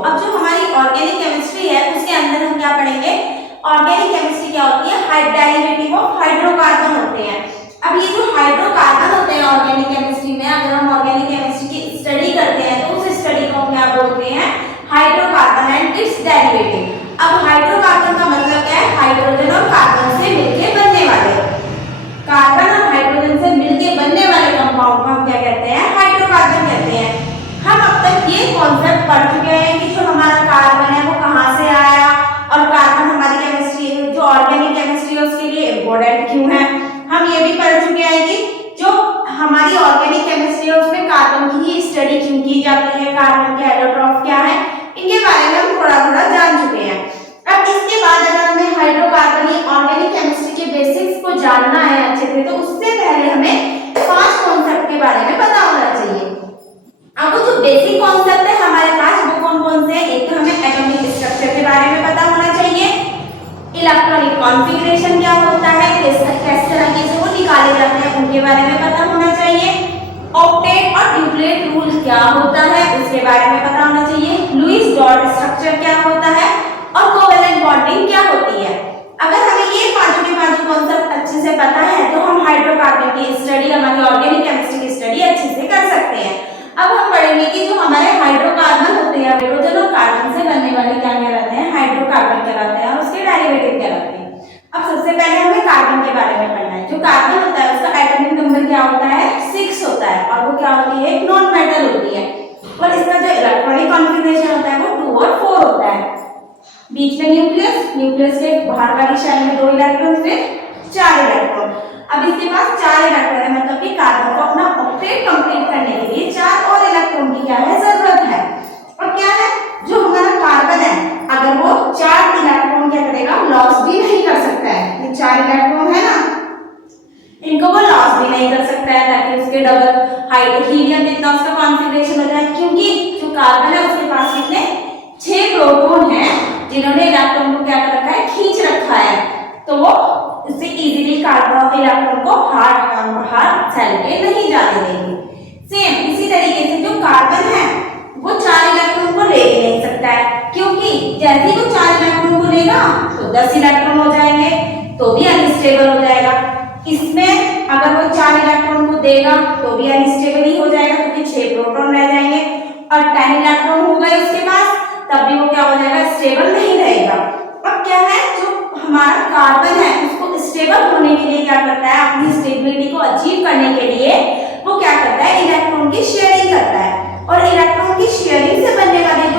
अब जो हमारी ऑर्गेनिक केमिस्ट्री है उसके अंदर हम क्या पढ़ेंगे, ऑर्गेनिक केमिस्ट्री क्या होती है, डेरिवेटिव ऑफ हाइड्रोकार्बन होते हैं। अब ये जो हाइड्रोकार्बन होते हैं ऑर्गेनिक केमिस्ट्री में, अगर हम ऑर्गेनिक केमिस्ट्री की स्टडी करते हैं तो उस स्टडी को क्या बोलते हैं, हाइड्रोकार्बन एंड इट्स डेरिवेटिव। अब हाइड्रोकार्बन का मतलब क्या है, हाइड्रोजन और कार्बन से मिलकर बनने वाले, कार्बन और हाइड्रोजन से मिलकर बनने वाले कंपाउंड को हम क्या कहते हैं, हाइड्रोकार्बन कहते हैं। हम अब तक ये कॉन्सेप्ट पढ़ चुके हैं कि जो हमारा कार्बन है वो कहाँ से आया और कार्बन हमारी केमिस्ट्री जो ऑर्गेनिक केमिस्ट्री है उसके लिए इम्पोर्टेंट क्यों है। हम ये भी पढ़ चुके हैं कि जो हमारी ऑर्गेनिक केमिस्ट्री है उसमें कार्बन की ही स्टडी क्यों की जाती है, कार्बन के एलोट्रॉफ क्या है, इनके बारे में हम थोड़ा थोड़ा जान चुके हैं। अब इसके बाद अगर हमें हाइड्रोकार्बन या ऑर्गेनिक केमिस्ट्री के बेसिक्स को जानना है अच्छे से, तो उससे पहले हमें 5 कॉन्सेप्ट के बारे में पता होना चाहिए। अब जो बेसिक कॉन्सेप्ट है हमारे पास वो कौन कौन से हैं, एक तो हमें एटॉमिक स्ट्रक्चर के बारे में पता होना चाहिए, इलेक्ट्रॉनिक कॉन्फ़िगरेशन क्या होता है, किस तरीके से वो निकाले जाते हैं उनके बारे में पता होना चाहिए, ऑक्टेट और ड्यूप्लेट रूल क्या होता है उसके बारे में पता होना चाहिए, लुईस डॉट स्ट्रक्चर क्या होता है और कोवेलेंट बॉन्डिंग क्या होती है। अगर हमें ये पांचों के पांचों कॉन्सेप्ट अच्छे से पता है तो हम हाइड्रोकार्बन की स्टडी, हमारी ऑर्गेनिक केमिस्ट्री की स्टडी अच्छे से कर सकते हैं। अब हम पढ़ेंगे कि जो हमारे हाइड्रोकार्बन होते हैं, हाइड्रोजन और कार्बन से बनने वाले क्या कहलाते हैं, हाइड्रोकार्बन कहलाते हैं और उसके डेरिवेटिव कहलाते हैं। अब सबसे पहले हमें कार्बन के बारे में पढ़ना है। जो कार्बन होता है उसका एटॉमिक नंबर क्या होता है, 6 होता है और वो क्या होती है, एक नॉन मेटल होती है और इसका जो इलेक्ट्रॉनिक कॉन्फ़िगरेशन होता है वो 2 और 4 होता है। बीच में न्यूक्लियस, न्यूक्लियस के बाहर वाली शेल में 2 इलेक्ट्रॉन से 4 इलेक्ट्रॉन। अब इसके पास 4 इलेक्ट्रॉन है, मतलब कि कार्बन को अपना ऑक्टेट कंप्लीट करने के लिए 4 और इलेक्ट्रॉन की क्या है, जरूरत है। और क्या है, जो हमारा कार्बन है अगर वो 4 इलेक्ट्रॉन क्या करेगा, लॉस भी नहीं कर सकता है। ये 4 इलेक्ट्रॉन है ना, इनको वो लॉस भी नहीं कर सकता है ताकि उसके डबल हाइट हीलियम जितना उसका कॉन्फ़िगरेशन हो जाए, क्योंकि जो कार्बन है उसके पास कितने 6 प्रोटॉन हैं जिन्होंने इलेक्ट्रॉन को क्या कर रखा है, खींच रखा है, तो वो इससे इजीली कार्बन इलेक्ट्रॉन को बाहर सेल के नहीं जाने देंगे। सेम इसी तरीके से जो कार्बन है वो 4 इलेक्ट्रॉन को ले ही नहीं सकता है, क्योंकि जैसे ही वो 4 इलेक्ट्रॉन को लेगा तो 10 इलेक्ट्रॉन हो जाएंगे, तो भी अनस्टेबल हो जाएगा। इसमें अगर वो 4 इलेक्ट्रॉन को देगा तो भी अनस्टेबल ही हो जाएगा, क्योंकि 6 प्रोटॉन रह जाएंगे और 10 इलेक्ट्रॉन हो गए उसके पास, तब भी वो क्या हो जाएगा, स्टेबल नहीं रहेगा। अब क्या है, जो हमारा कार्बन है उसको स्टेबल होने के लिए क्या करता है, अपनी स्टेबिलिटी को अचीव करने के लिए वो क्या करता है, इलेक्ट्रॉन की शेयरिंग करता है और इलेक्ट्रॉन की शेयरिंग से बनने वाले